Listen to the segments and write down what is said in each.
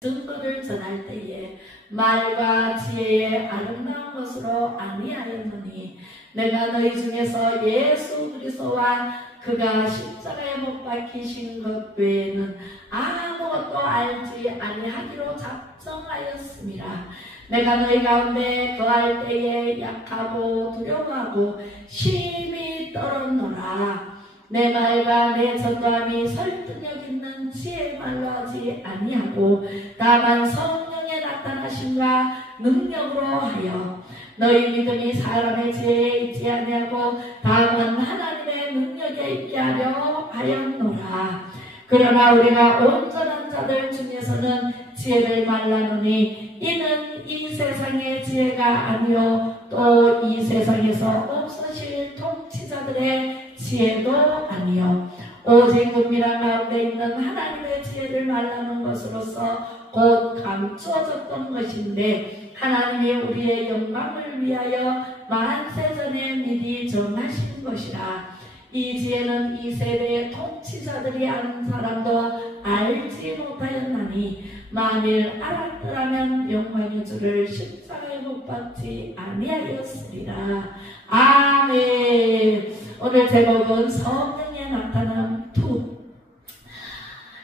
증거를 전할 때에 말과 지혜의 아름다운 것으로 아니하였느니 내가 너희 중에서 예수 그리스도와 그가 십자가에 못 박히신 것 외에는 아무것도 알지 아니하기로 작정하였습니다. 내가 너희 가운데 거할 때에 약하고 두려워하고 심히 떨었노라. 내 말과 내 전도함이 설득력 있는 지혜의 말로 하지 아니하고 다만 성령의 나타나심과 능력으로 하여 너희 믿음이 사람의 지혜에 있지 아니하고 다만 하나님의 능력에 있게 하려 하였노라. 그러나 우리가 온전한 자들 중에서는 지혜를 말하노니 이는 이 세상의 지혜가 아니요 또 이 세상에서 없으실 통치자들의 지혜도 아니요 오직 은밀한 가운데 있는 하나님의 지혜를 말하는 것으로서 곧 감추어졌던 것인데 하나님이 우리의 영광을 위하여 만세전에 미리 정하신 것이라. 이 지혜는 이 세대의 통치자들이 아는 사람도 알지 못하였나니 만일 알았더라면 영광의 주를 십자가에 못 박지 아니하였으리라. 아멘. 오늘 제목은 성령의 나타남 2.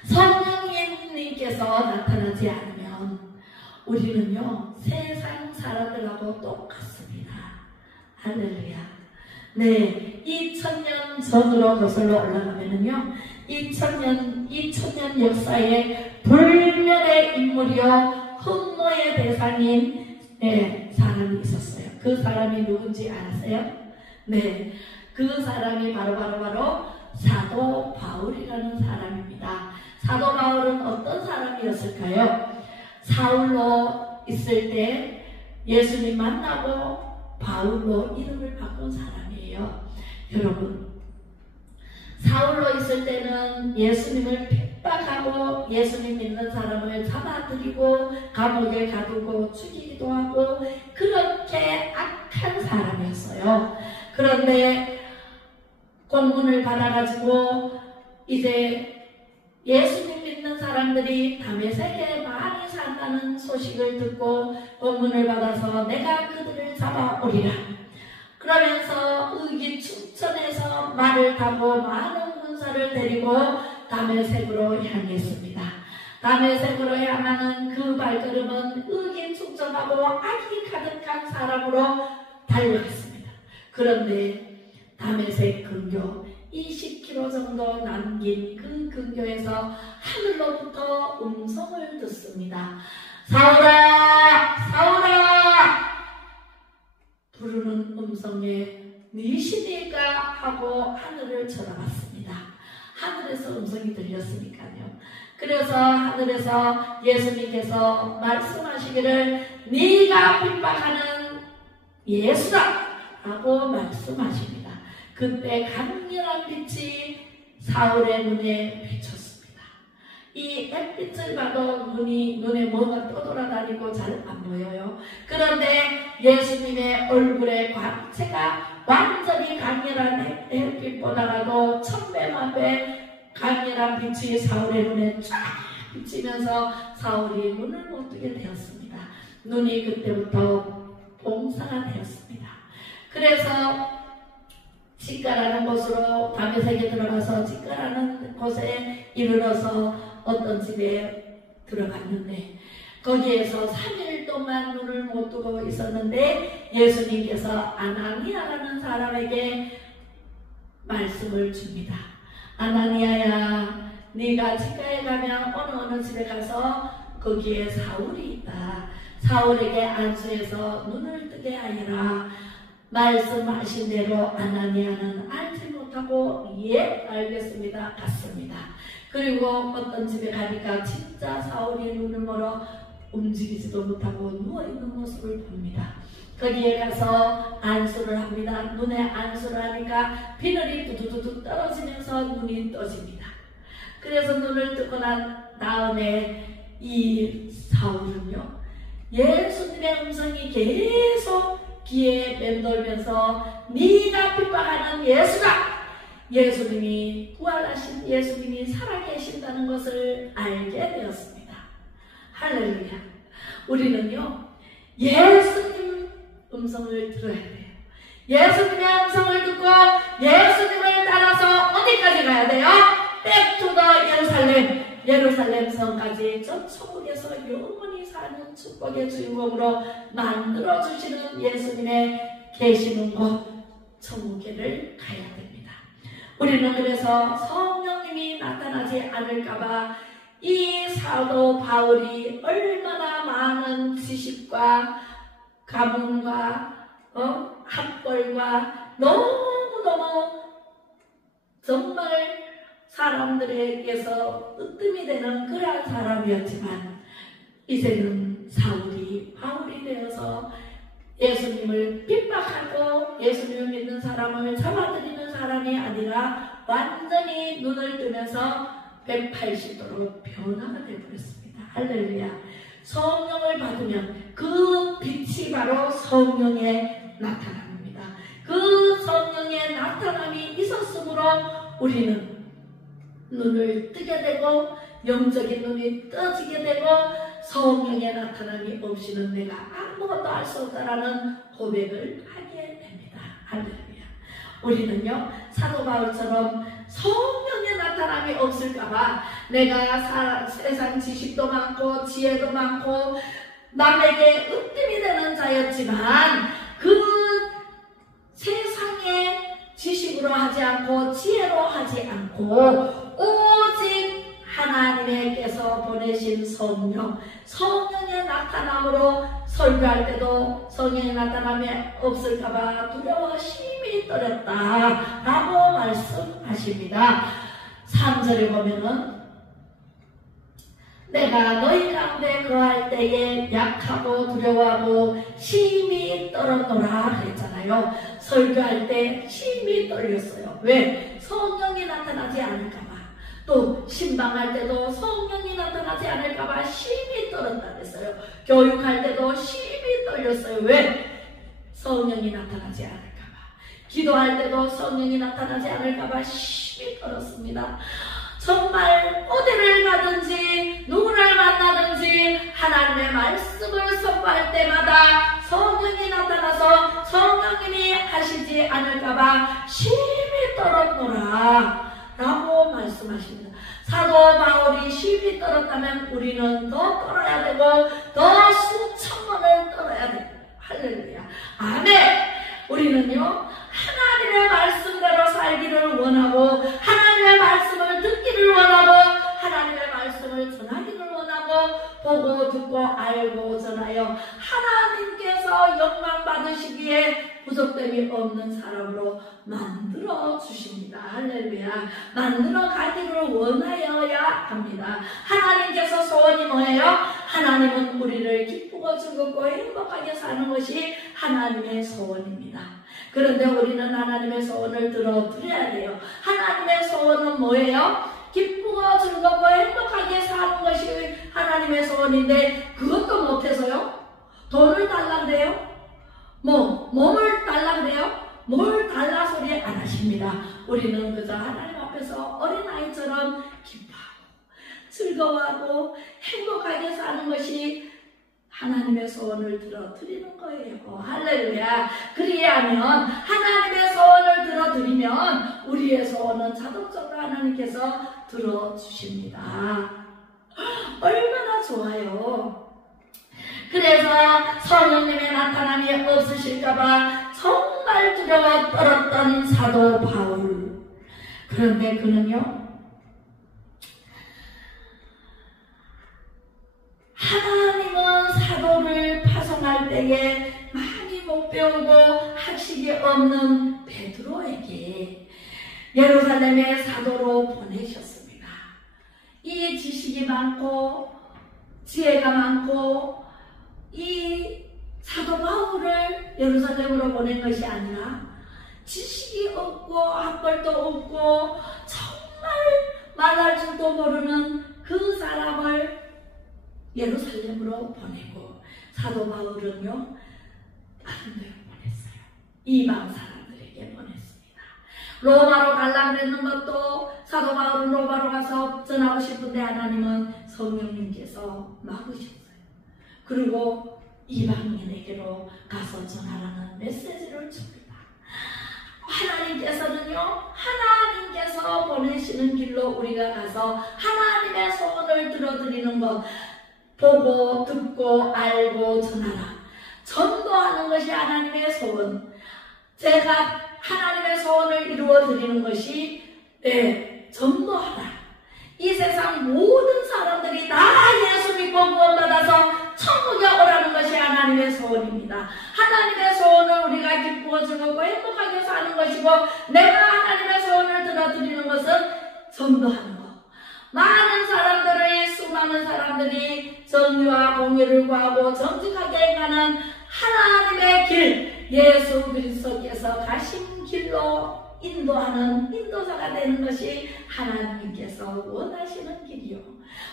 성령님께서 나타나지 않으면 우리는요 세상 사람들하고 똑같습니다. 할렐루야. 네, 2000년 전으로 거슬러 올라가면은요 2000년 역사에 불멸의 인물이요 흠모의 대상인 사람이 있었어요. 그 사람이 누군지 아세요? 네, 그 사람이 바로 사도 바울이라는 사람입니다. 사도 바울은 어떤 사람이었을까요? 사울로 있을 때 예수님 만나고 바울로 이름을 바꾼 사람이에요. 여러분, 사울로 있을 때는 예수님을 핍박하고 예수님 믿는 사람을 잡아들이고 감옥에 가두고 죽이기도 하고 그렇게 악한 사람이었어요. 그런데 공문을 받아가지고 이제 예수님 믿는 사람들이 다메섹에 많이 산다는 소식을 듣고 공문을 받아서 내가 그들을 잡아오리라. 그러면서 의기충천해서 말을 타고 많은 군사를 데리고 다메섹으로 향했습니다. 다메섹으로 향하는 그 발걸음은 의기충천하고 악이 가득한 사람으로 달려갔습니다. 그런데 다메섹 근교 20km 정도 남긴 그 근교에서 하늘로부터 음성을 듣습니다. 사울아! 사울아! 부르는 음성에 니시니까 하고 하늘을 쳐다봤습니다. 하늘에서 음성이 들렸으니까요. 그래서 하늘에서 예수님께서 말씀하시기를 네가 핍박하는 예수다! 라고 말씀하십니다. 그때 강렬한 빛이 사울의 눈에 비쳤습니다. 이 햇빛을 봐도 눈에 뭐가 떠돌아다니고 잘 안 보여요. 그런데 예수님의 얼굴의 광채가 완전히 강렬한 햇빛보다라도 천배만배 강렬한 빛이 사울의 눈에 쫙 비치면서 사울이 눈을 못 뜨게 되었습니다. 눈이 그때부터 봉사가 되었습니다. 그래서 직가라는 곳으로 다메섹에 들어가서 직가라는 곳에 이르러서 어떤 집에 들어갔는데 거기에서 3일 동안 눈을 못 뜨고 있었는데 예수님께서 아나니아라는 사람에게 말씀을 줍니다. 아나니아야, 네가 직가에 가면 어느 집에 가서 거기에 사울이 있다. 사울에게 안수해서 눈을 뜨게 하여라. 말씀하신 대로 아나니아는 알지 못하고 예 알겠습니다 갔습니다. 그리고 어떤 집에 가니까 진짜 사울이 눈을 멀어 움직이지도 못하고 누워있는 모습을 봅니다. 거기에 가서 안수를 합니다. 눈에 안수를 하니까 비늘이 두두두두 떨어지면서 눈이 떠집니다. 그래서 눈을 뜨고 난 다음에 이 사울은요 예수님의 음성이 계속 귀에 맴돌면서 네가 핍박하는 예수가 예수님이 부활하신 예수님이 살아계신다는 것을 알게 되었습니다. 할렐루야. 우리는요, 예수님 음성을 들어야 돼요. 예수님의 음성을 듣고 예수님을 따라서 어디까지 가야 돼요? Back to the 예루살렘. 예루살렘 성까지 저 천국에서 영원히 사는 축복의 주인공으로 만들어주시는 예수님의 계시는 곳 천국에를 가야 됩니다. 우리는 그래서 성령님이 나타나지 않을까봐 이 사도 바울이 얼마나 많은 지식과 가문과 학벌과 너무너무 정말 사람들에게서 으뜸이 되는 그러한 사람이었지만 이제는 사울이 바울이 되어서 예수님을 핍박하고 예수님을 믿는 사람을 잡아들이는 사람이 아니라 완전히 눈을 뜨면서 180도로 변화가 되어버렸습니다. 할렐루야. 성령을 받으면 그 빛이 바로 성령의 나타남입니다. 그 성령의 나타남이 있었으므로 우리는 눈을 뜨게 되고 영적인 눈이 떠지게 되고 성령의 나타남이 없이는 내가 아무것도 할 수 없다라는 고백을 하게 됩니다. 할렐루야. 우리는요, 사도 바울처럼 성령의 나타남이 없을까봐 내가 세상 지식도 많고 지혜도 많고 남에게 으뜸이 되는 자였지만 그 세상의 지식으로 하지 않고 지혜로 하지 않고 오직 하나님께서 보내신 성령, 성령의 나타남으로 설교할 때도 성령의 나타남이 없을까봐 두려워 심히 떨었다 라고 말씀하십니다. 3절에 보면은 내가 너희 가운데 거할 때에 약하고 두려워하고 심히 떨었노라 그랬잖아요. 설교할 때 심히 떨렸어요. 왜? 성령이 나타나지 않을까봐. 또 신방할 때도 성령이 나타나지 않을까봐 심히 떨었다 그랬어요. 교육할 때도 심히 떨렸어요. 왜? 성령이 나타나지 않을까봐. 기도할 때도 성령이 나타나지 않을까봐 심히 떨었습니다. 정말 어디를 가든지 누구를 만나든지 하나님의 말씀을 선포할 때마다 성령이 나타나서 성령님이 하시지 않을까봐 심히 떨었노라 라고 말씀하십니다. 사도 바울이 심히 떨었다면 우리는 더 떨어야 되고 더 수천 번을 떨어야 됩니다. 할렐루야. 아멘. 우리는요, 하나님의 말씀대로 살기를 원하고 하나님의 말씀을 듣기를 원하고 하나님의 말씀을 전하기를 원하고 보고 듣고 알고 전하여 하나님께서 영광 받으시기에 부족됨이 없는 사람으로 만들어 주십니다. 할렐루야. 만들어 가기를 원하여야 합니다. 하나님께서 소원이 뭐예요? 하나님은 우리를 기쁘고 즐겁고 행복하게 사는 것이 하나님의 소원입니다. 그런데 우리는 하나님의 소원을 들어드려야 돼요. 하나님의 소원은 뭐예요? 기쁘고 즐겁고 행복하게 사는 것이 하나님의 소원인데 그것도 못해서요? 돈을 달라 그래요? 몸을 달라 그래요? 뭘 달라 소리 안 하십니다. 우리는 그저 하나님 앞에서 어린아이처럼 기뻐하고 즐거워하고 행복하게 사는 것이 하나님의 소원을 들어드리는 거예요. 할렐루야. 그리하면 하나님의 소원을 들어드리면 우리의 소원은 자동적으로 하나님께서 들어주십니다. 얼마나 좋아요. 그래서 성령님의 나타남이 없으실까봐 정말 두려워 떨었던 사도 바울. 그런데 그는요, 하나님은 사도를 파송할 때에 많이 못 배우고 학식이 없는 베드로에게 예루살렘의 사도로 보내셨습니다. 이 지식이 많고 지혜가 많고 이 사도 바울을 예루살렘으로 보낸 것이 아니라 지식이 없고 학벌도 없고 정말 말할 줄도 모르는 그 사람을 예루살렘으로 보내고 사도 바울은요, 다른 데로 보냈어요. 이방 사람들에게 보냈습니다. 로마로 가려고 했는 것도 사도 바울은 로마로 가서 전하고 싶은데 하나님은 성령님께서 막으셨어요. 그리고 이방인에게로 가서 전하라는 메시지를 줍니다. 하나님께서 보내시는 길로 우리가 가서 하나님의 소원을 들어드리는 것, 보고 듣고 알고 전하라. 전도하는 것이 하나님의 소원. 제가 하나님의 소원을 이루어 드리는 것이 전도하라. 이 세상 모든 사람들이 다 예수 믿고 구원받아서 천국에 오라는 것이 하나님의 소원입니다. 하나님의 소원을 우리가 기쁘고 즐겁고 행복하게 사는 것이고, 내가 하나님의 소원을 들어드리는 것은 전도하는 것. 수많은 사람들이 정의와 공의를 구하고 정직하게 행하는 하나님의 길, 예수 그리스도께서 가신 길로 인도하는 인도자가 되는 것이 하나님께서 원하시는 길이요,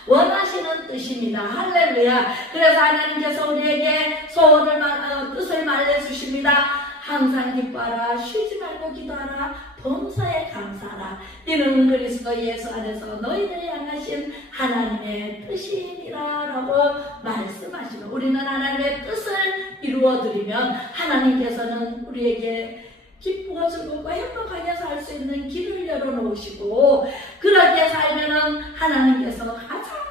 원하시는 뜻입니다. 할렐루야. 그래서 하나님께서 우리에게 뜻을 말해주십니다. 항상 기뻐하라, 쉬지 말고 기도하라, 범사에 감사하라. 이는 그리스도 예수 안에서 너희를 향하신 하나님의 뜻이니라 라고 말씀하시는, 우리는 하나님의 뜻을 이루어드리면 하나님께서는 우리에게 기쁘고 즐겁고 행복하게 살 수 있는 길을 열어놓으시고, 그렇게 살면은 하나님께서 가장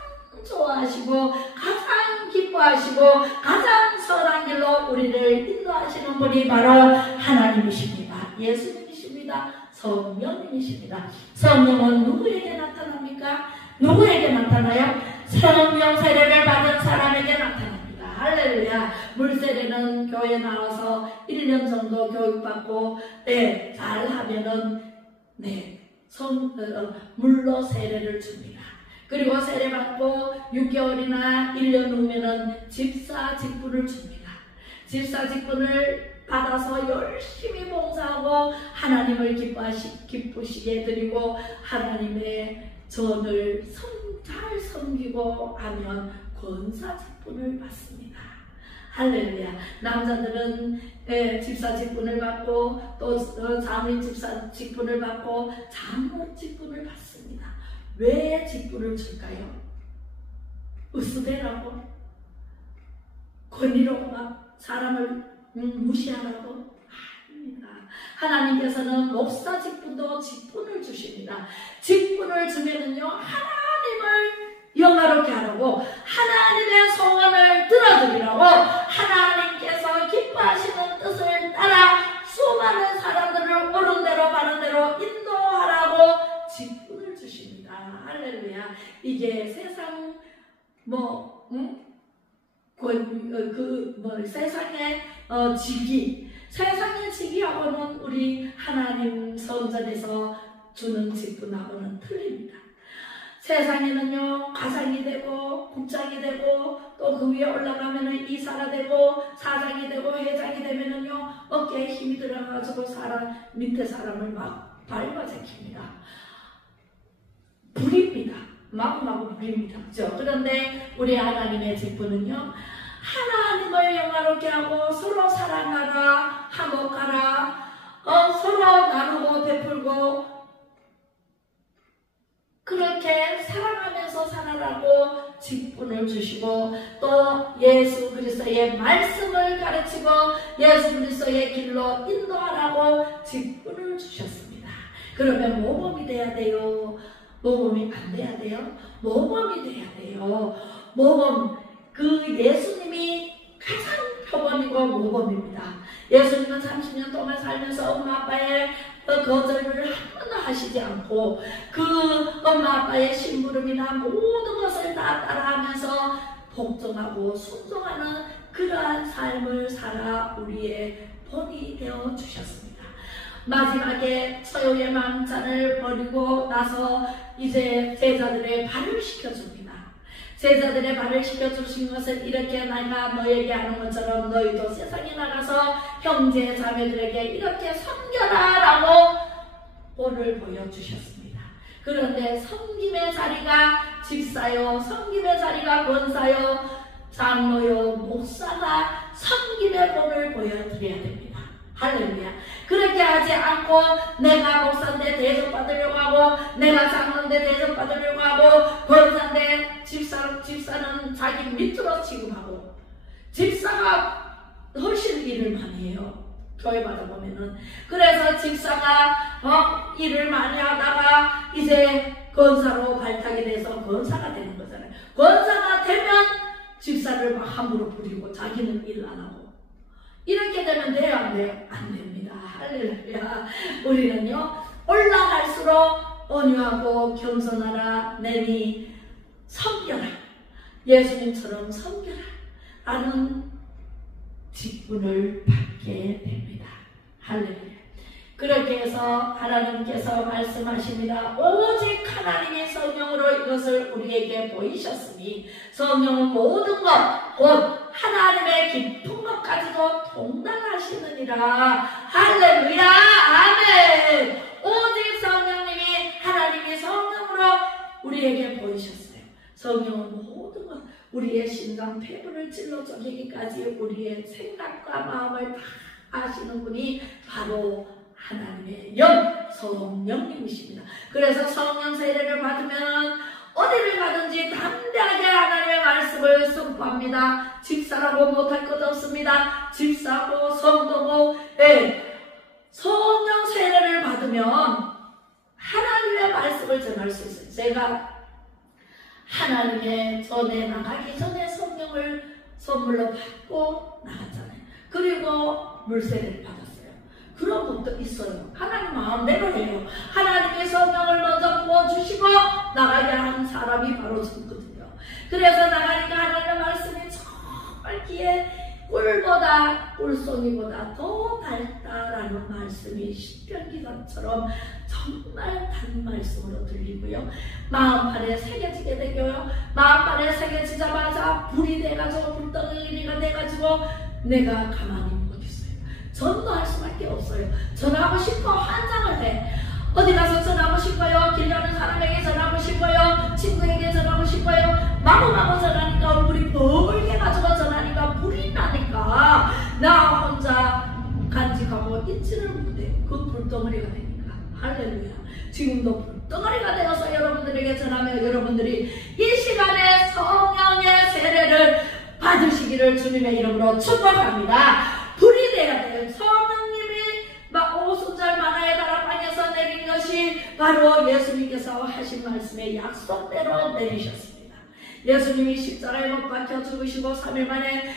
좋아하시고 가장 기뻐하시고 가장 선한 길로 우리를 인도하시는 분이 바로 하나님이십니다. 예수님이십니다. 성령님이십니다. 성령은 누구에게 나타납니까? 누구에게 나타나요? 성령 세례를 받은 사람에게 나타납니다. 할렐루야. 물세례는 교회에 나와서 1년 정도 교육받고 잘하면은 물로 세례를 줍니다. 그리고 세례받고 6개월이나 1년 후면은 집사 직분을 줍니다. 집사 직분을 받아서 열심히 봉사하고 하나님을 기쁘시게 드리고 하나님의 전을 잘 섬기고 하면 권사 직분을 받습니다. 할렐루야. 남자들은 집사 직분을 받고 또 장인 집사 직분을 받고 장로 직분을 받습니다. 왜 직분을 줄까요? 으스대라고? 권리로 막 사람을 무시하라고? 아닙니다. 하나님께서는 목사 직분도 직분을 주십니다. 직분을 주면은요, 하나님을 영화롭게 하라고, 하나님의 소원을 들어드리라고, 하나님께서 기뻐하시는 뜻을 따라 수많은 사람들을 옳은 대로 바른 대로 인도하라고 직분을 주십니다. 할렐루야. 이게 세상 세상의 세상의 직위하고는 우리 하나님 성전에서 주는 직분하고는 틀립니다. 세상에는요, 가장이 되고 국장이 되고 또 그 위에 올라가면은 이사가 되고 사장이 되고 회장이 되면은요, 어깨에 힘이 들어가지고 밑에 사람을 막 밟아제킵니다. 부립니다. 마구마구 부립니다. 그렇죠? 그런데 우리 하나님의 직분은요, 하나님을 영화롭게 하고 서로 사랑하라, 화목하라, 서로 나누고 베풀고 그렇게 사랑하면서 살아라고 직분을 주시고, 또 예수 그리스도의 말씀을 가르치고 예수 그리스도의 길로 인도하라고 직분을 주셨습니다. 그러면 모범이 돼야 돼요? 모범이 안 돼야 돼요? 모범이 돼야 돼요. 모범, 예수님이 가장 표본이고 모범입니다. 예수님은 30년 동안 살면서 엄마 아빠의 거절을 한 번도 하시지 않고 그 엄마 아빠의 심부름이나 모든 것을 다 따라하면서 복종하고 순종하는 그러한 삶을 살아 우리의 본이 되어 주셨습니다. 마지막에 소유의 망찬을 버리고 나서 이제 제자들의 발을 시켜줍니다. 제자들의 발을 시켜주신 것은 이렇게 내가 너에게 하는 것처럼 너희도 세상에 나가서 형제 자매들에게 이렇게 섬겨라 라고 본을 보여주셨습니다. 그런데 섬김의 자리가 집사요, 섬김의 자리가 권사요, 장로요, 목사가 섬김의 본을 보여드려야 됩니다. 할렐루야. 그렇게 하지 않고 내가 목사인데 대접받으려고 하고 내가 장로인데 대접받으려고 하고 권사인데 집사는 자기 밑으로 취급하고 집사가 훨씬 일을 많이 해요. 교회마다 보면은. 그래서 집사가 일을 많이 하다가 이제 권사로 발탁이 돼서 권사가 되는 거잖아요. 권사가 되면 집사를 막 함부로 부리고 자기는 일 안 하고. 이렇게 되면 돼요? 안 돼요? 안 됩니다. 할렐루야. 우리는요, 올라갈수록 온유하고 겸손하라, 내니 섬겨라, 예수님처럼 섬겨라 라는 직분을 받게 됩니다. 할렐루야. 그렇게 해서 하나님께서 말씀하십니다. 오직 하나님의 성령으로 이것을 우리에게 보이셨으니 성령은 모든 것 곧 하나님의 깊은 것까지도 통달하시느니라. 할렐루야. 아멘. 오직 성령님이 하나님의 성령으로 우리에게 보이셨어요. 성령은 모든 것, 우리의 심장 폐부를 찔러 쪼개기까지 우리의 생각과 마음을 다 아시는 분이 바로 하나님의 영, 성령님이십니다. 그래서 성령 세례를 받으면 어디를 가든지 담대하게 하나님의 말씀을 선포합니다. 집사라고 못할 것 없습니다. 집사고 성도고, 성령 세례를 받으면 하나님의 말씀을 전할 수 있어요. 제가 하나님의 전에 나가기 전에 성령을 선물로 받고 나갔잖아요. 그리고 물세례를 받았어요. 그런 것도 있어요. 하나님 마음대로 해요. 하나님의 성령을 먼저 부어주시고 나가게 하는 사람이 바로 저거든요. 그래서 나가니까 하나님의 말씀이 정말 귀에 꿀보다 꿀송이보다 더 달다라는 말씀이 신명기사처럼 정말 단 말씀으로 들리고요. 마음판에 새겨지게 되고요. 마음판에 새겨지자마자 불이 돼가지고 불덩이가 돼가지고 내가 가만히 못 있어요. 전도할 수밖에 없어요. 전하고 싶어 환장을 해. 어디 가서 전하고 싶어요. 길 가는 사람에게 전하고 싶어요. 친구에게 전하고 싶어요. 마구마구 전하니까 얼굴이 벌게 가지고 전하니까 불이 나니까 나 혼자 간직하고 있지를 못해. 그 불덩어리가 되니까. 할렐루야. 지금도 불덩어리가 되어서 여러분들에게 전하며 여러분들이 이 시간에 성령의 세례를 받으시기를 주님의 이름으로 축복합니다. 불이 돼야 돼요. 성령님이 막 오순절 만화의 다락방에서 내린 것이 바로 예수님께서 하신 말씀의 약속대로 내리셨습니다. 예수님이 십자가에 못 박혀 죽으시고 3일 만에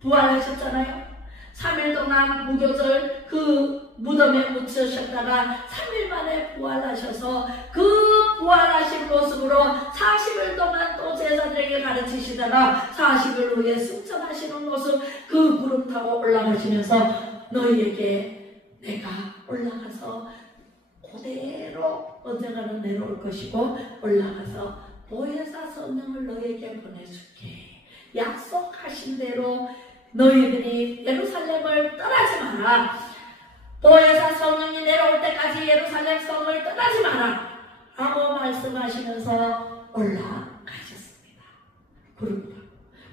부활하셨잖아요. 3일 동안 무교절 그 무덤에 묻히셨다가 3일 만에 부활하셔서 그 부활하신 모습으로 40일 동안 또 제자들에게 가르치시다가 40일 후에 승천하시는 모습, 그 구름 타고 올라가시면서 너희에게 내가 올라가서 그대로 언젠가는 내려올 것이고 올라가서 보혜사 성령을 너희에게 보내줄게. 약속하신 대로 너희들이 예루살렘을 떠나지 마라. 보혜사 성령이 내려올 때까지 예루살렘 성을 떠나지 마라 라고 말씀하시면서 올라가셨습니다.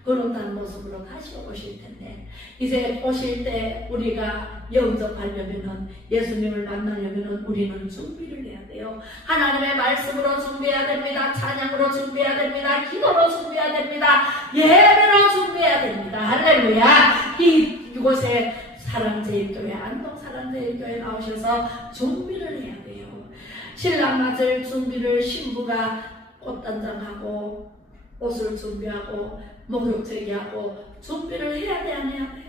구름 탄 모습으로 다시 오실 텐데 이제 오실 때 우리가 영접하려면 예수님을 만나려면 우리는 준비를 해야 돼요. 하나님의 말씀으로 준비해야 됩니다. 찬양으로 준비해야 됩니다. 기도로 준비해야 됩니다. 예배로 준비해야 됩니다. 할렐루야. 이곳에 사랑제일교회, 안동사랑제일교회 나오셔서 준비를 해야 돼요. 신랑 맞을 준비를 신부가 꽃단장하고 옷을 준비하고 목욕제기하고 준비를 해야 돼, 안 해야 돼?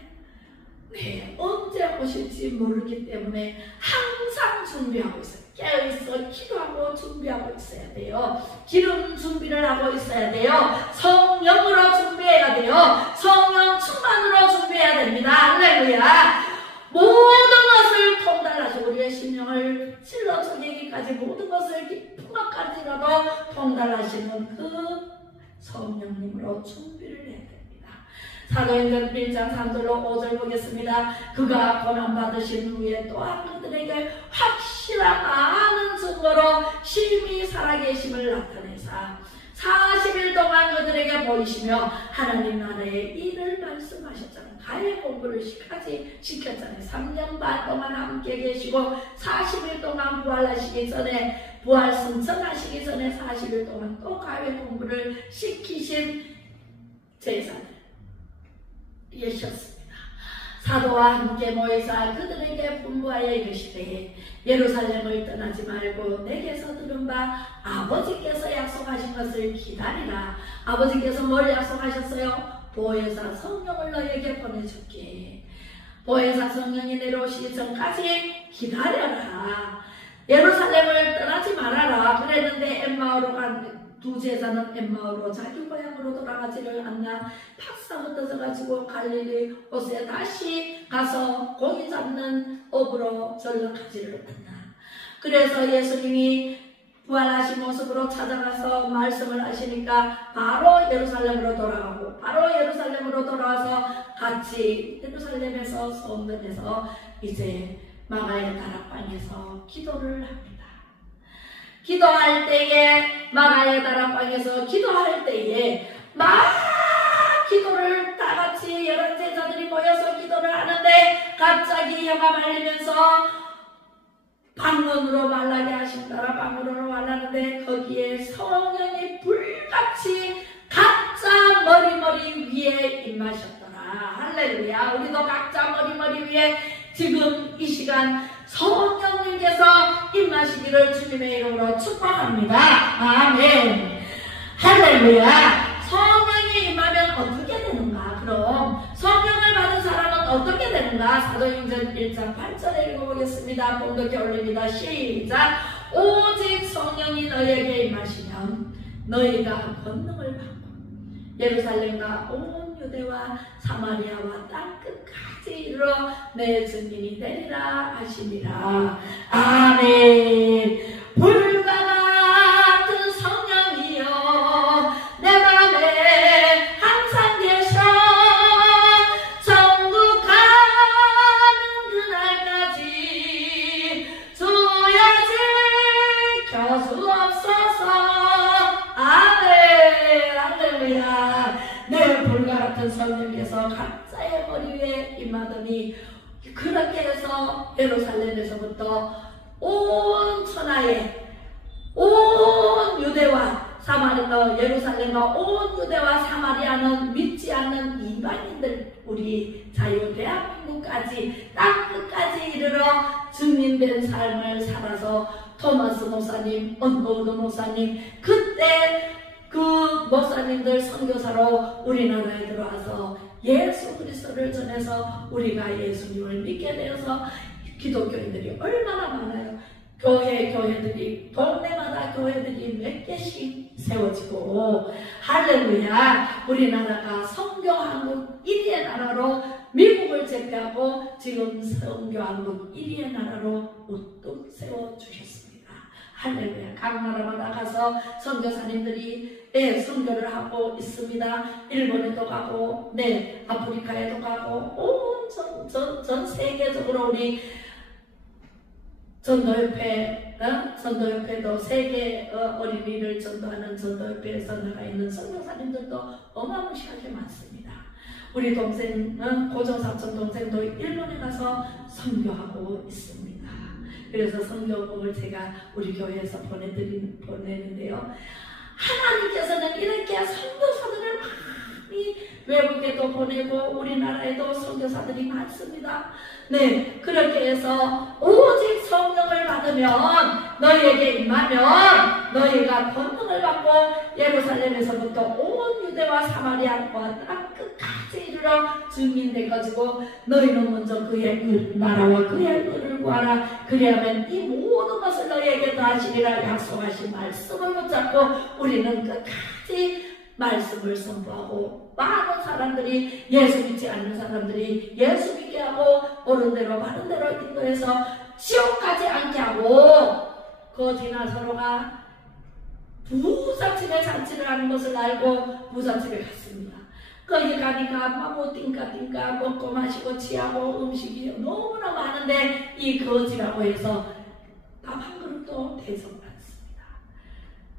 네, 언제 오실지 모르기 때문에 항상 준비하고 있어요. 깨어있어 기도하고 준비하고 있어야 돼요. 기름 준비를 하고 있어야 돼요. 성령으로 준비해야 돼요. 성령 충만으로 준비해야 됩니다. 할렐루야. 모든 것을 통달하시고 우리의 심령을 찔러 쪼개기까지 모든 것을 깊은 것까지라도 통달하시는 그 성령님으로 준비를 해야 됩니다. 사도행전 1장 3절로 5절 보겠습니다. 그가 고난받으신 후에 또한 그들에게 확실한 아는 증거로 심히 살아계심을 나타내사 40일 동안 그들에게 보이시며 하나님 나라의 일을 말씀하셨잖아요. 가해 공부를 시켰잖아요. 3년 반 동안 함께 계시고 40일 동안 부활하시기 전에 부활 승천하시기 전에 40일 동안 또 가해 공부를 시키신 제사를 예셨습니다. 사도와 함께 모이사 그들에게 분부하여 이르시되 예루살렘을 떠나지 말고 내게서 들은 바 아버지께서 약속하신 것을 기다리라. 아버지께서 뭘 약속하셨어요? 보혜사 성령을 너에게 보내줄게. 보혜사 성령이 내려오시기 전까지 기다려라. 예루살렘을 떠나지 말아라. 그랬는데 엠마오로 간 두 제자는 엠마오로 자기 고향으로 돌아가지를 않나 팍사 흩어져가지고 갈릴리 호수에 다시 가서 고기 잡는 업으로 전락하지를 않나. 그래서 예수님이 부활하신 모습으로 찾아가서 말씀을 하시니까 바로 예루살렘으로 돌아가고 바로 예루살렘으로 돌아와서 같이 예루살렘에서 성전에서 이제 마가의 다락방에서 기도를 합니다. 기도할 때에 마가의 다락방에서 기도할 때에 막 기도를 다 같이 여러 제자들이 모여서 기도를 하는데 갑자기 해가 말리면서 방언으로 말하게 하신다라. 방언으로 말하는데 거기에 성령이 불같이 각자 머리 위에 임하셨더라. 할렐루야. 우리도 각자 머리 위에 지금 이 시간 성령님께서 임하시기를 주님의 이름으로 축복합니다. 아멘. 할렐루야. 성령이 임하면 어떻게 되는가? 그럼 성령을 받은 사람은 어떻게 되는가? 사도행전 1장 8절에 읽어보겠습니다. 봉독해 올립니다. 시작. 오직 성령이 너희에게 임하시면 너희가 권능을 받고 예루살렘과 온 유대와 사마리아와 땅 끝까지 이르러 내 증인이 되리라 하시니라. 아멘. 불과 같은 성령이여 내 맘에 항상 계셔 천국 가는 그날까지 주여 지켜주옵소서. 아멘. 할렐루야. 내 불과 같은 성령께서 각자의 머리 위에 임하더니 그렇게 해서 예루살렘에서부터 온 천하에 온 유대와 예루살렘과 온 유대와 사마리아는 믿지 않는 이방인들 우리 자유 대한민국까지 땅 끝까지 이르러 증인된 삶을 살아서 토마스 목사님, 언노우드 목사님 그때 그 목사님들 선교사로 우리나라에 들어와서 예수 그리스도를 전해서 우리가 예수님을 믿게 되어서 기독교인들이 얼마나 많아요. 교회들이 동네마다 교회들이 몇 개씩 세워지고 할렐루야. 우리나라가 선교한국 1위의 나라로 미국을 제패하고 지금 선교한국 1위의 나라로 우뚝 세워주셨습니다. 할렐루야. 각 나라마다 가서 선교사님들이 선교를 하고 있습니다. 일본에도 가고 아프리카에도 가고 전 세계적으로 우리 전도협회도 세계 어린이를 전도하는 전도협회에서 나가 있는 선교사님들도 어마무시하게 많습니다. 우리 동생 고종사촌 동생도 일본에 가서 선교하고 있습니다. 그래서 선교복을 제가 우리 교회에서 보내는데요. 하나님께서는 이렇게 선교사들을 많이 외국에도 보내고 우리나라에도 선교사들이 많습니다. 그렇게 해서 오직 성령을 받으면 너희에게 임하면 너희가 권능을 받고 예루살렘에서부터 온 유대와 사마리아와 땅 끝까지 이르러 증인돼가지고 너희는 먼저 그의 나라와 그의 의를 구하라. 그리하면 이 모든 것을 너희에게 더하시리라 약속하신 말씀을 붙잡고 우리는 끝까지 말씀을 선포하고 많은 사람들이 예수 믿지 않는 사람들이 예수 믿게 하고 옳은 대로 바른 대로 인도해서 지옥 가지 않게 하고 거지나 서로가 부잣집에 잔치를 하는 것을 알고 부잣집에 갔습니다. 거기 가니까 뭐 띵까띵까 먹고 마시고 취하고 음식이 너무나 많은데 이 거지라고 해서 밥 한 그릇도 대접받습니다.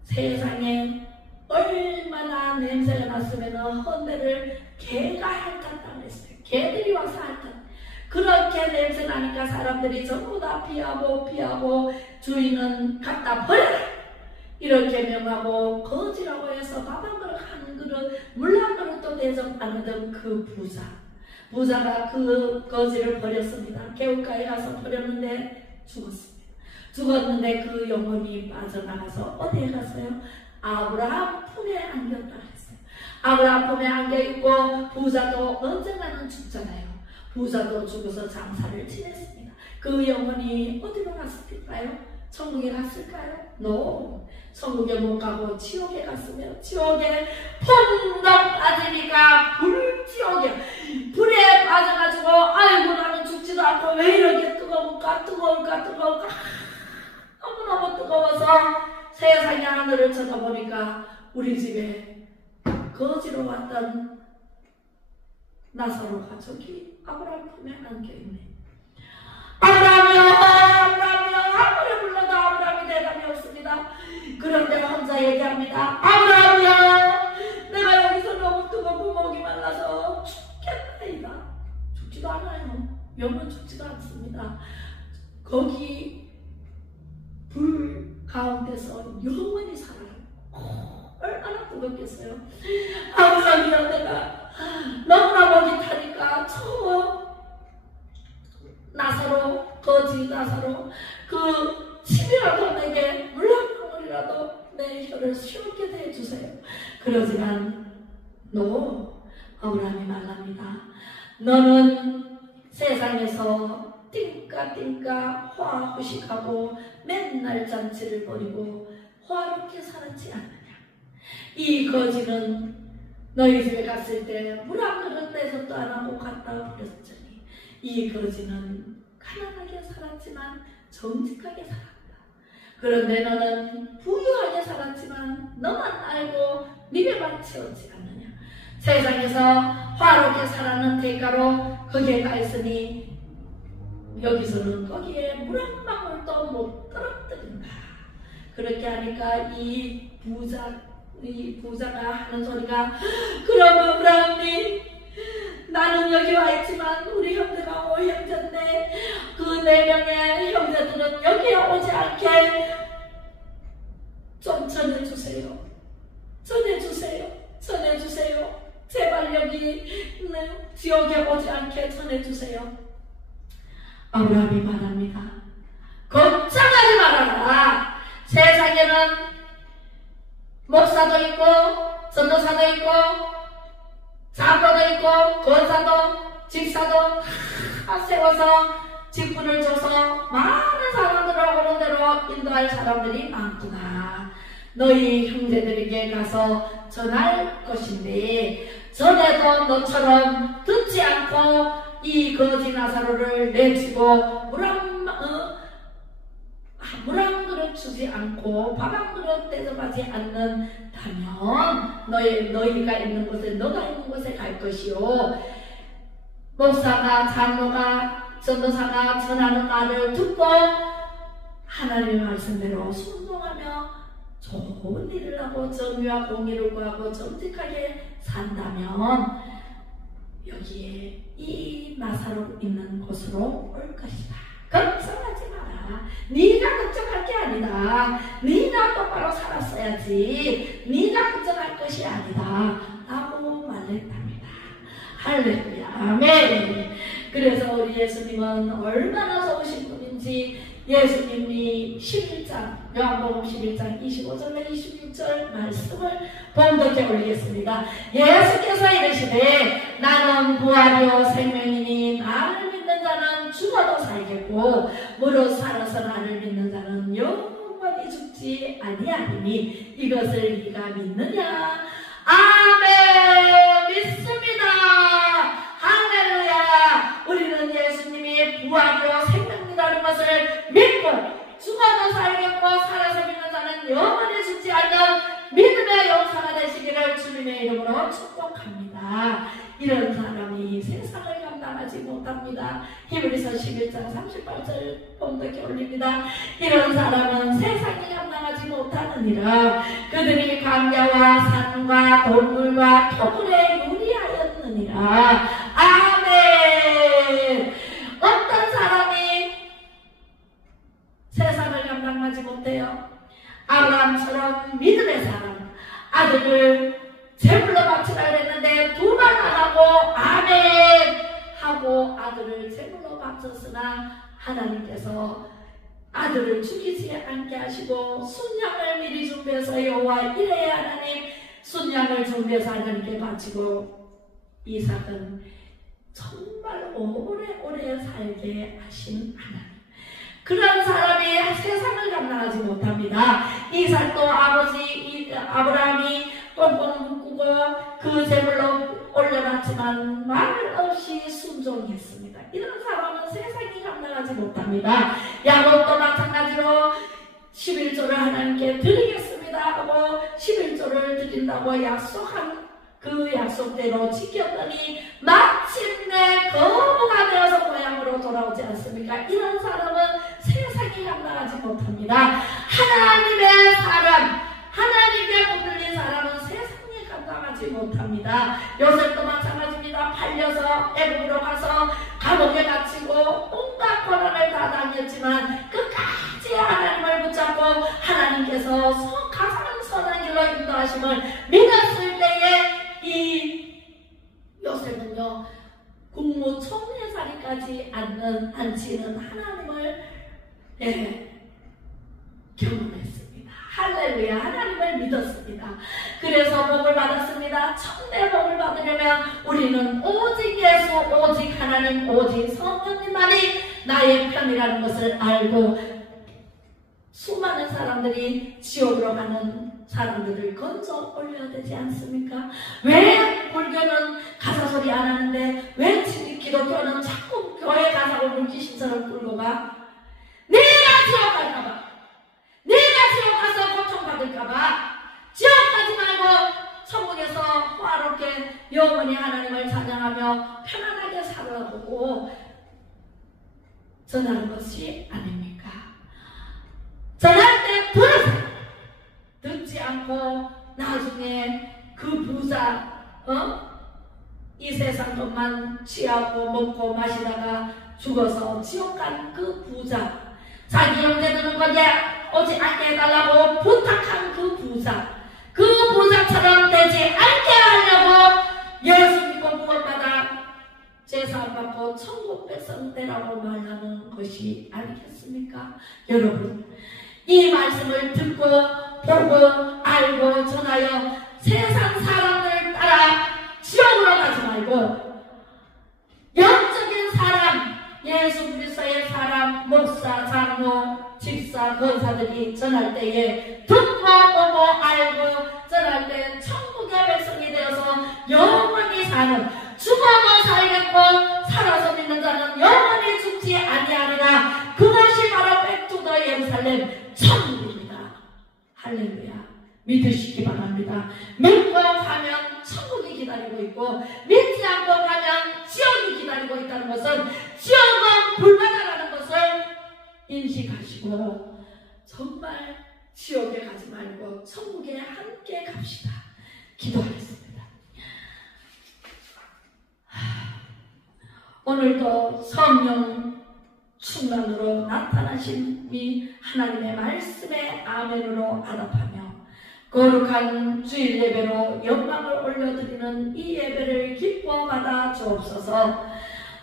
세상에 얼마나 냄새가 났으면 헌데를 개가 핥았다고 했어요. 개들이 와서 핥았다. 그렇게 냄새 나니까 사람들이 전부 다 피하고 주인은 갖다 버려라 이렇게 명하고 거지라고 해서 밥 한 그릇 한 그릇 물 한 그릇도 대접 안 하던 그 부자가 그 거지를 버렸습니다. 개울가에 가서 버렸는데 죽었는데 그 영혼이 빠져나가서 어디에 갔어요? 아브라함 품에 안겼다 했어요. 아브라함 품에 안겨있고 부자도 언젠가는 죽잖아요. 부자도 죽어서 장사를 지냈습니다. 그 영혼이 어디로 갔을까요? 천국에 갔을까요? No. 천국에 못 가고 지옥에 갔으며 지옥에 펑덕 빠지니까 불지옥에 불에 빠져가지고 아이고 나는 죽지도 않고 왜 이렇게 뜨거울까 너무너무 뜨거워서 세상의 하늘을 쳐다보니까 우리 집에 거지로 왔던 나사로가 저기 아브라함 품에 안겨있네. 아브라함이요 아무리 불러도 아브라함이 대답이 없습니다. 그런데 혼자 얘기합니다. 아브라함이요 내가 여기서 너무 뜨겁고 목이 말라서 죽겠나이다. 죽지도 않아요. 영은 죽지도 않습니다. 거기 불 가운데서 영원히 살아요. 얼마나 뜨겁겠어요. 아브라함이요 내가 너무나 목이 타니까 나사로 거지 나사로 그 침이라도 내게 물 한 방울이라도 내 혀를 시원케 대주세요. 그러지만 아브라함이 말합니다. 너는 세상에서 띵까 화후식하고 맨날 잔치를 벌이고 화롭게 살았지 않느냐. 이 거지는 너희 집에 갔을 때 물 한 그릇 대접도 안 하고 갖다 버렸더니 이 거지는 가난하게 살았지만 정직하게 살았다. 그런데 너는 부유하게 살았지만 너만 알고 네 배만 채우지 않느냐. 세상에서 화롭게 살아는 대가로 거기에 가 있으니 여기서는 거기에 물 한 방울도 못 떨어뜨린다. 그렇게 하니까 이 부자가 하는 소리가 그러면 아브라함이 나는 여기 와 있지만 우리 형제가 5형제인데 그 4명의 형제들은 여기에 오지 않게 좀 전해주세요. 제발 여기 지옥에 오지 않게 전해주세요. 아브라함이 말합니다. 걱정하지 말아라. 세상에는 목사도 있고 전도사도 있고 장로도 있고 권사도 집사도 다 세워서 직분을 줘서 많은 사람들을 오는 대로 인도할 사람들이 많구나. 너희 형제들에게 가서 전할 것인데 전에도 너처럼 듣지 않고 이 거지 나사로를 내치고 물 한 그릇 주지 않고 밥 한 그릇 대접하지 않는다면 너희가 있는 곳에 너가 있는 곳에 갈 것이요. 목사가 장로가 전도사가 전하는 말을 듣고 하나님의 말씀대로 순종하며 좋은 일을 하고 정의와 공의를 구하고 정직하게 산다면 여기에 이 나사로 있는 곳으로 올 것이다. 걱정하지 마라. 네가 걱정할 게 아니다. 네가 똑바로 살았어야지. 네가 걱정할 것이 아니다. 라고 말했답니다. 할렐루야. 아멘. 그래서 우리 예수님은 얼마나 좋으신 분인지 예수님이 11장 요한복음 11장 25절에 26절 말씀을 봉독해 올리겠습니다. 예수께서 이르시되 나는 부활이요 생명이니 나를 믿는 자는 죽어도 살겠고 무릇 살아서 나를 믿는 자는 영원히 죽지 아니하리니 이것을 네가 믿느냐? 아멘. 믿습니다. 할렐루야. 우리는 예수님이 부활이요 생명이라는 것을 믿고 죽어도 살겠고 살아서 믿는 자는 영원히 죽지 않는 믿음의 용사가 되시기를 주님의 이름으로 축복합니다. 이런 사람이 세상을 감당할 감당하지 못합니다. 히브리서 11장 38절 본덕에 올립니다. 이런 사람은 세상이 감당하지 못하느니라. 그들이 강야와 산과 동물과 토굴에 유리하였느니라. 아멘. 어떤 사람이 세상을 감당하지 못해요? 아브라함처럼 믿음의 사람, 아들을 제물로 바치라 그랬는데 두 번 안 하고 아멘 하고 아들을 제물로 바쳤으나 하나님께서 아들을 죽이지 않게 하시고 순양을 미리 준비해서 여호와 이레의 하나님 순양을 준비해서 하나님께 바치고 이삭은 정말 오래오래 살게 하신 하나님. 그런 사람이 세상을 감당하지 못합니다. 이삭도 아버지 아브라함이 꽁꽁 묶고 그 제물로 올려놨지만 말 없이 순종했습니다. 이런 사람은 세상이 감당하지 못합니다. 야곱도 마찬가지로 11조를 하나님께 드리겠습니다 하고 11조를 드린다고 약속한 그 약속대로 지켰더니 마침내 거부가 되어서 고향으로 돌아오지 않습니까? 이런 사람은 세상이 감당하지 못합니다. 하나님의 사람, 하나님께 붙들린 사람은 세상이 감당하지 못합니다. 요셉도 마찬가지입니다. 팔려서 애굽으로 가서 감옥에 갇히고 온갖 고난을 다 당했지만 끝까지 하나님을 붙잡고 하나님께서 가장 선한 길로 인도하심을 믿었을 때에 이 요셉은요 국무총리자리까지 앉히는 하나님을 경험했습니다. 할렐루야. 하나님을 믿었습니다. 그래서 복을 받았습니다. 천대 복을 받으려면 우리는 오직 예수, 오직 하나님, 오직 성령님만이 나의 편이라는 것을 알고 수많은 사람들이 지옥으로 가는 사람들을 건져 올려야 되지 않습니까? 왜 불교는 가사소리 안 하는데 왜 기독교는 자꾸 교회 가사고 물귀신처럼 끌고 가? 내가 지옥 갈까봐, 내가 지옥 가서 고통받을까봐 지옥 가지 말고 천국에서 화롭게 영원히 하나님을 찬양하며 편안하게 살아보고 전하는 것이 아닙니까? 전할 때 들으세요. 듣지 않고 나중에 그 부자 이 세상 것만 취하고 먹고 마시다가 죽어서 지옥 간 그 부자, 자기 형제들은 거기에 오지 않게 해달라고 부탁한 그 부자, 그 부자처럼 되지 않게 하려고 예수 믿고 구원받아 제사함 받고 천국 백성 되라고 말하는 것이 아니겠습니까? 여러분, 이 말씀을 듣고 보고 알고 전하여 세상 사람들 따라 지옥으로 가지 말고 영적인 사람, 예수 그리스도의 사람, 목사, 장로, 집사, 권사들이 전할 때에 듣고 보고 알고 전할 때 천국의 백성이 되어서 영원히 사는, 죽어도 살겠고 살아서 믿는 자는 영원히 죽지 아니하리라. 그것이 바로 백투더 예루살렘 천국입니다. 할렐루야. 믿으시기 바랍니다. 믿고 가면 천국이 기다리고 있고 믿지 않고 가면 지옥이 기다리고 있다는 것은, 지옥은 불가능하다는 것을 인식하시고 정말 지옥에 가지 말고 천국에 함께 갑시다. 기도하겠습니다. 오늘도 성령 충만으로 나타나신 이 하나님의 말씀에 아멘으로 아답하며 거룩한 주일 예배로 영광을 올려드리는 이 예배를 기뻐 받아 주옵소서.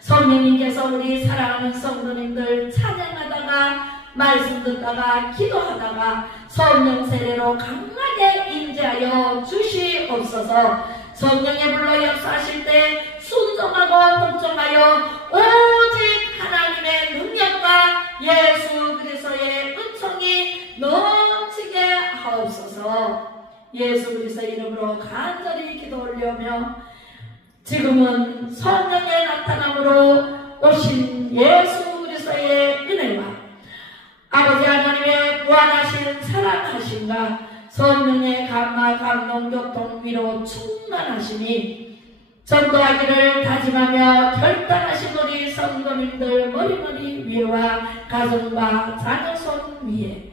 성령님께서 우리 사랑하는 성도님들 찬양하다가 말씀 듣다가 기도하다가 성령 세례로 강하게 임재하여 주시옵소서. 성령의 불로 역사하실 때 순종하고 복종하여 오직 하나님의 능력과 예수 그리스도의 은총이 넘치게 하옵소서. 예수 그리스도의 이름으로 간절히 기도 올려며 지금은 성령의 나타남으로 오신 예수 그리스도의 은혜와 아버지 하나님의 무한하신 사랑하심과 성령의 감화 감동 교통 위로 충만하심이 전도하기를 다짐하며 결단하신 우리 성도님들 머리머리 위에와 가정과 자녀손 위에